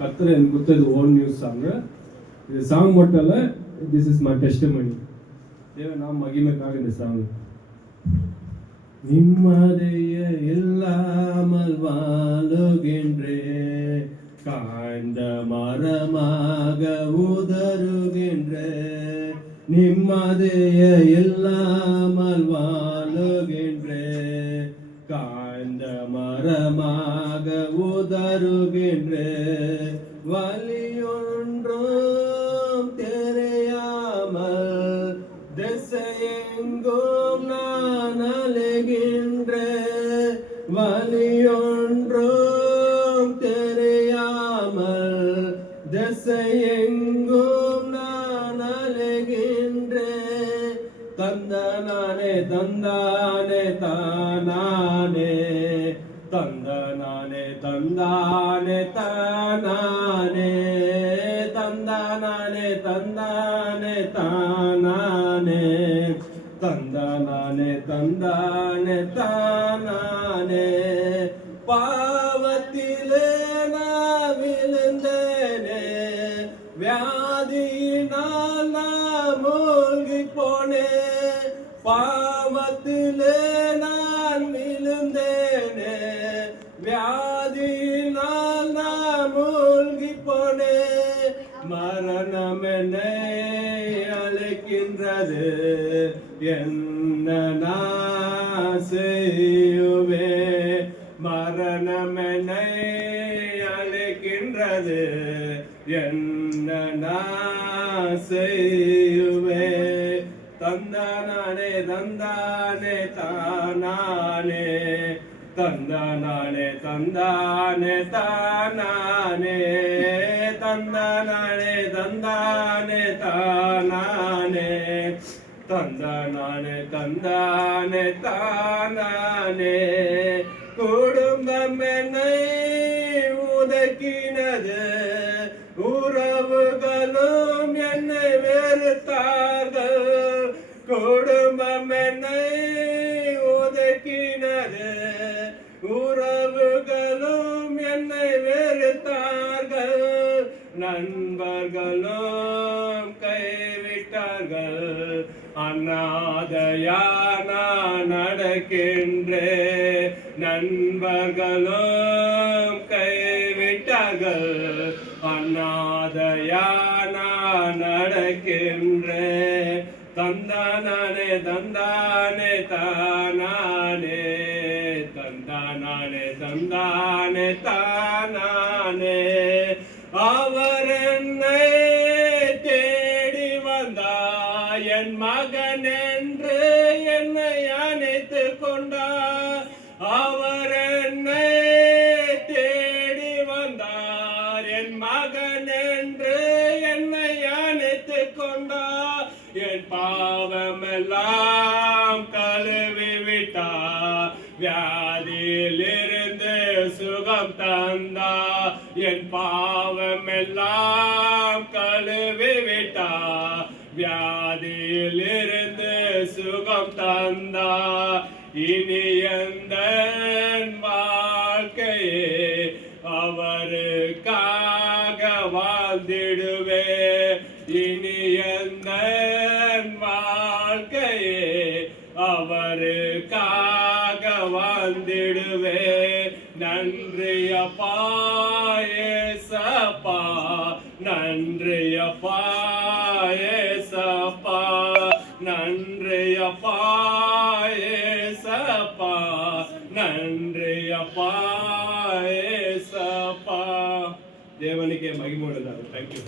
கர்த்தர் எனக்கு கொடுத்தது ஓன் நியூஸ் சாங்கு. இது சாங் மட்டும் இல்லை, திஸ் இஸ் மை டெஸ்டிமனி. தேவன் நாம் மகிமைக்காக இந்த சாங். நிம்மதிய இல்லாமல் வாழுகின்றே, காய்ந்த மரமாக உதறுகின்றே. நிம்மதிய இல்லாமல் வாழுகின்றே, காய்ந்த மரமாக உதறுகின்றே. வலியொன்றும் தெரியாமல் திசையெங்கும் நான் அலைகின்றேன். வலியொன்றும் தெரியாமல் திசையெங்கும் நான் அலைகின்றேன். தந்தனானே தந்தானே தானானே, தந்தனானே தந்தானே தானானே, தந்தனானே தந்தானே தானானே, தந்தனானே தந்தானே தானானே. பாவத்திலே நான் விழுந்தேனே, வியாதியினால் நான் மூழ்கி போனேன். பாவத்திலே நான் விழுந்தேனே, வியாதியினால் நான் மூழ்கி போனேன். மரணம் என்னை அழைக்கின்றது, என்ன நான் செய்வேன். மரணம் என்னை அழைக்கின்றது, என்ன நான் செய்வேன். தந்தானே தந்தானே தானானே, தந்தானே தந்தானே தானானே, தந்தானே தந்தானே தானானே, தந்தானே தந்தானே தானானே. குடும்பம் என்னை உதக்கினது, உறவுகளும் என்னை வெறுத்தார்கள். குடும்பம் என்னை ஒதுக்கினது, உறவுகளும் என்னை வெறுத்தார்கள். நண்பர்களும் கைவிட்டார்கள், அநாதையா நான் நடக்கின்றேன். நண்பர்களும் கைவிட்டார்கள், அநாதையா நான் நடக்கின்றேன். தந்தானே தந்தானே தானானே, தந்தானே தந்தானே தானானே. அவர் என்னை தேடி வந்தார், என் மகன் என்று என்னை அணைத்து கொண்டார். அவர் என்னை தேடி வந்தார், என் மகன் என்று என்னை அணைத்து கொண்டார். என் பாவமெல்லாம் கழுவி விட்டார், வியாதியில் இருந்து சுகம் தந்தார். என் பாவமெல்லாம் கழுவி விட்டார், வியாதியில் இருந்து சுகம் தந்தார். இனி எந்த வாழ்க்கையே அவருக்காக வாழ்ந்திடுவே. இனி எந்த வாழ்க்கையே அவருக்காக வாழ்ந்திடுவே. நன்றி அப்பா ஏசப்பா, நன்றி அப்பா ஏசப்பா, நன்றி அப்பா ஏசப்பா, நன்றி அப்பா ஏசப்பா. தேவனுக்கே மகிமை உண்டாகட்டும். தேங்க்யூ.